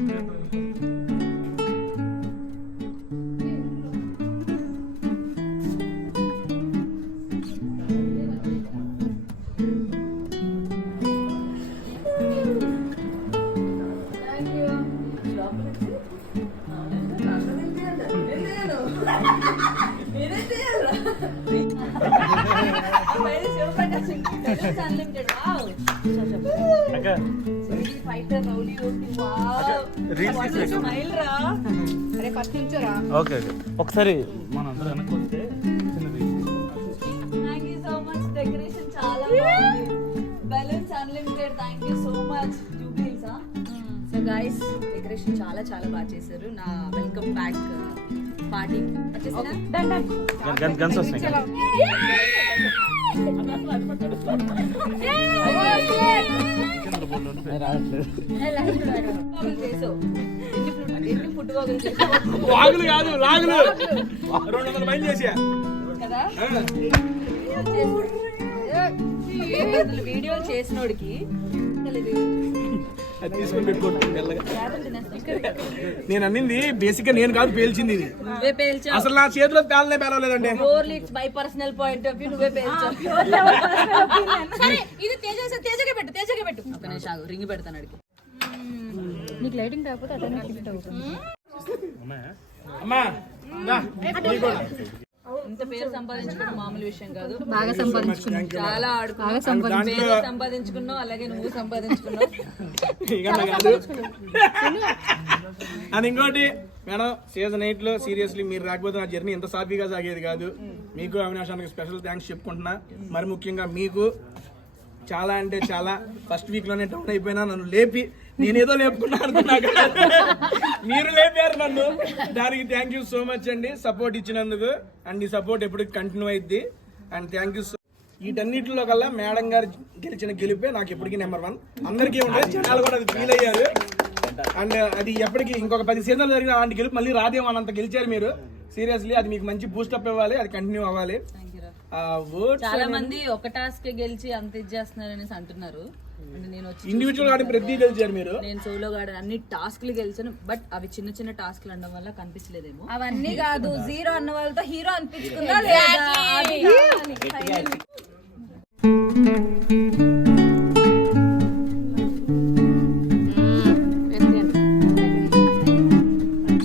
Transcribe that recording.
అక్క రీల్స్ అరే first నుంచోరా okay okay. ఒకసారి మన అందరూ వెనక్కి వస్తే చిన్న రీల్స్ సో మచ్ డెకరేషన్ చాలా బాగుంది. Balloons unlimited thank you so much Jubilee Hills so guys decoration చాలా చాలా బాగా చేశారు. నా వెల్కమ్ బ్యాక్ పార్టీ వచ్చేసినా గన్స్ గన్స్ వస్తున్నాయి లాగులు కాదు లాగులు. రెండు వందల మైలు చేసా. వీడియోలు చేసినోడికి తెలియదు. అది తీసుకొని పెట్టుకోండి మెల్లగా. నేను అన్నింది బేసిక్గా నేను కాదు పేల్చింది ఇది. నువ్వే పేల్చావు. అసలు నా చేతిలో పేలనే పేలలేదండి purely it's by personal point of view నువ్వే పేల్చావు. సరే ఇది తేజ తేజకే పెట్టు తేజకే పెట్టు. ఒక నిమిషం ఆగు రింగ్ పెడతాను అడిగి. నీకు లైటింగ్ అవుతుంది అమ్మా కూడా. ఇంత పేరు సంపాదించుకోవడం మామూలు విషయం కాదు. బాగా సంపాదించుకున్నాను చాలా ఆడుకున్నావు. దాంట్లో పేరు సంపాదించుకున్నావు అలాగే నువ్వు సంపాదించుకున్నావు. అని ఇంకోటి మేడం సీజన్ ఎయిట్లో సీరియస్లీ మీరు రాకపోతే నా జర్నీ ఎంత సాఫీగా సాగేది కాదు. మీకు అవినాశానికి స్పెషల్ థ్యాంక్స్ చెప్పుకుంటున్నా. మరి ముఖ్యంగా మీకు చాలా అంటే చాలా. ఫస్ట్ వీక్లోనే డౌన్ అయిపోయినా నన్ను లేపి నేనేదో లేపుకున్నా అనుకున్నా. మీరు లేపారు నన్ను. దానికి థ్యాంక్ యూ సో మచ్ అండి. సపోర్ట్ ఇచ్చినందుకు. అండ్ ఈ సపోర్ట్ ఎప్పటికి కంటిన్యూ అయింది అండ్ థ్యాంక్ యూ సో వీటన్నిటిలో కల్లా మేడం గారు గెలిచిన గెలిపే నాకు ఎప్పటికీ నెంబర్ వన్ అందరికీ ఉంటుంది జనాలు కూడా అది ఫీల్ అయ్యారు. అండ్ అది ఎప్పటికీ ఇంకొక పది సీజన్లు జరిగిన అలాంటి గెలుపు మళ్ళీ రాదేమో అన్నంత గెలిచారు మీరు. సీరియస్లీ అది మీకు మంచి బూస్టప్ ఇవ్వాలి. అది కంటిన్యూ అవ్వాలి. చాలా మంది ఒక టాస్క్ గెలిచి అంత ఇది చేస్తున్నారు అనేసి అంటున్నారు. ఇండివిజువల్ ఆడి ప్రతి గెలిచారు మీరు. నేను సోలో గార్డెన్ అన్ని టాస్క్లు గెలిచాను బట్ అవి చిన్న చిన్న టాస్క్లు అనడం వల్ల కనిపించలేదేమో. అవన్నీ కాదు జీరో అన్న వాళ్ళతో హీరో అనిపించుకుందా లేదా? అది కావాలి.